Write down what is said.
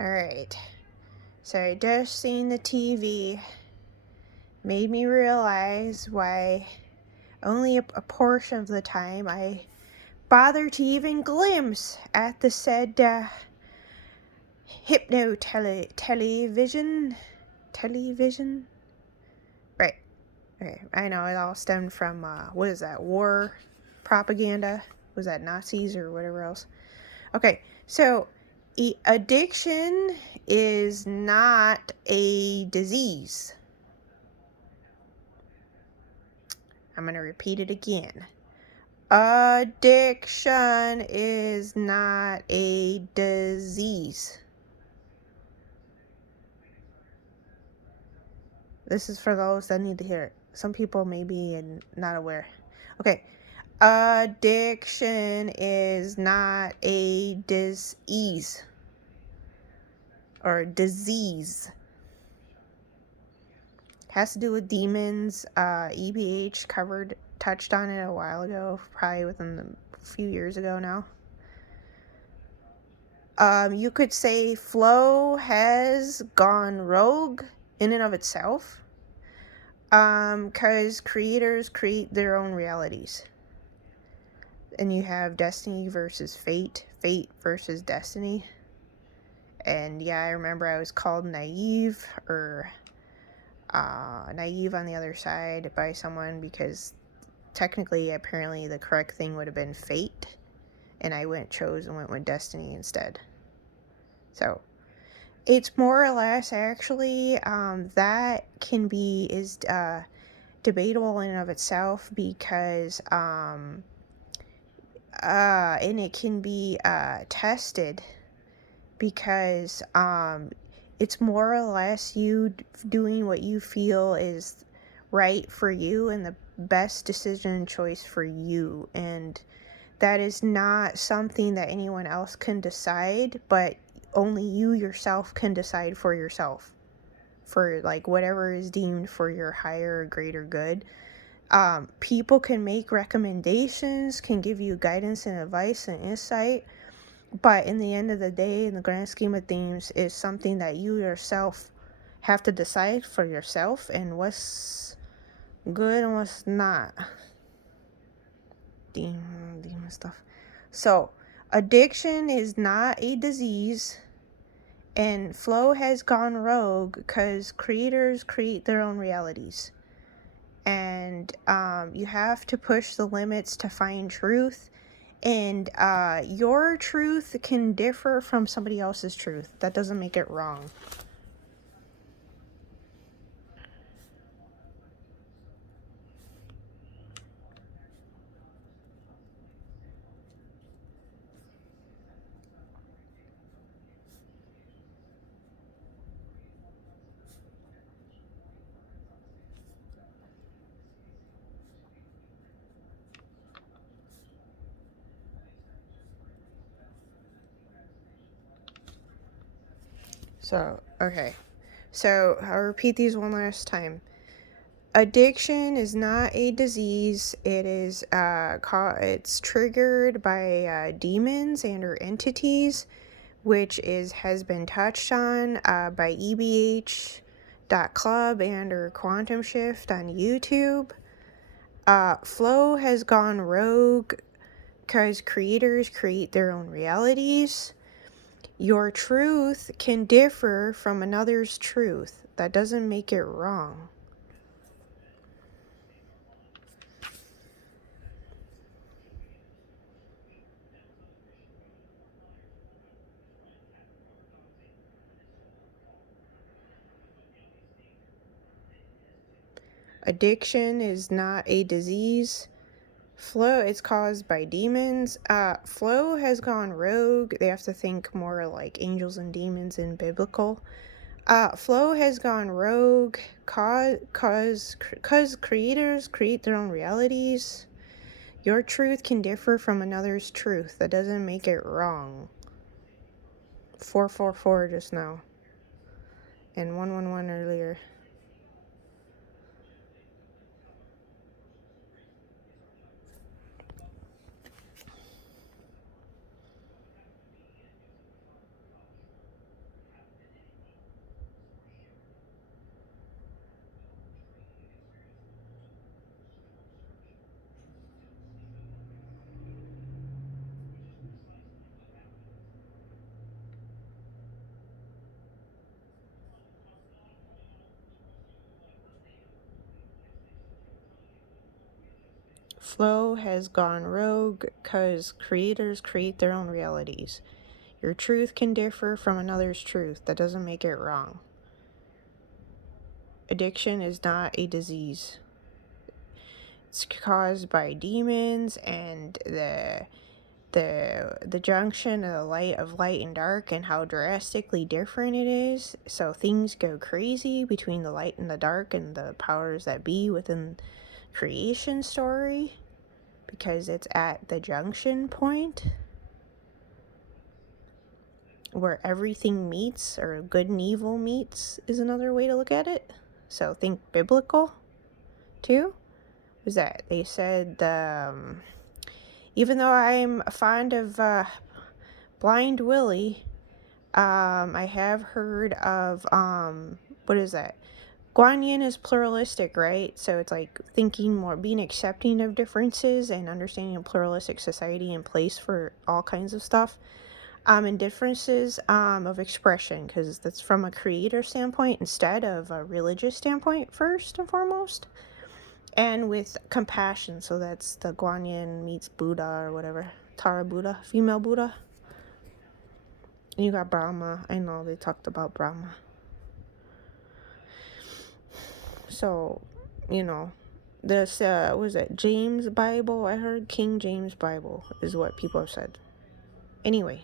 Alright, so just seeing the TV made me realize why only a portion of the time I bother to even glimpse at the said television. Right. Okay. I know it all stemmed from what is that? War propaganda? Was that Nazis or whatever else? Okay. So addiction is not a disease. I'm going to repeat it again. Addiction is not a disease. This is for those that need to hear it. Some people may be not aware. Okay. Addiction is not a dis-ease or disease. Has to do with demons. EBH touched on it a while ago, probably within a few years ago now. You could say flow has gone rogue in and of itself. Because creators create their own realities. And you have destiny versus fate versus destiny. And yeah, I remember I was called naive or naive on the other side by someone because technically, apparently, the correct thing would have been fate. And I went with destiny instead. So it's more or less actually that is debatable in and of itself because and it can be tested because it's more or less you doing what you feel is right for you and the best decision and choice for you, and that is not something that anyone else can decide, but only you yourself can decide for yourself, for like whatever is deemed for your higher or greater good. People can make recommendations, can give you guidance and advice and insight, but in the end of the day, in the grand scheme of things, is something that you yourself have to decide for yourself and what's good and what's not. Demon stuff. So, addiction is not a disease, and flow has gone rogue because creators create their own realities. And you have to push the limits to find truth. And your truth can differ from somebody else's truth. That doesn't make it wrong. So, okay. So, I'll repeat these one last time. Addiction is not a disease. It is it's triggered by demons and or entities, which has been touched on by EBH.Club and or Quantum Shift on YouTube. Flow has gone rogue because creators create their own realities. Your truth can differ from another's truth. That doesn't make it wrong. Addiction is not a disease. Flow is caused by demons. Flow has gone rogue. They have to think more like angels and demons in biblical. Flow has gone rogue cause creators create their own realities. Your truth can differ from another's truth. That doesn't make it wrong. 444 just now. And 111 earlier. Flow has gone rogue because creators create their own realities. Your truth can differ from another's truth. That doesn't make it wrong. Addiction is not a disease. It's caused by demons and the junction of the light and dark and how drastically different it is. So things go crazy between the light and the dark and the powers that be within creation story because it's at the junction point where everything meets, or good and evil meets is another way to look at it. So think biblical too. Was that they said even though I'm fond of Blind Willie, I have heard of what is that? Guan Yin is pluralistic, right? So it's like thinking more, being accepting of differences and understanding a pluralistic society and place for all kinds of stuff. And differences of expression, because that's from a creator standpoint instead of a religious standpoint first and foremost. And with compassion, so that's the Guan Yin meets Buddha or whatever. Tara Buddha, female Buddha. And you got Brahma. I know they talked about Brahma. So, this, was it James Bible? I heard King James Bible is what people have said. Anyway.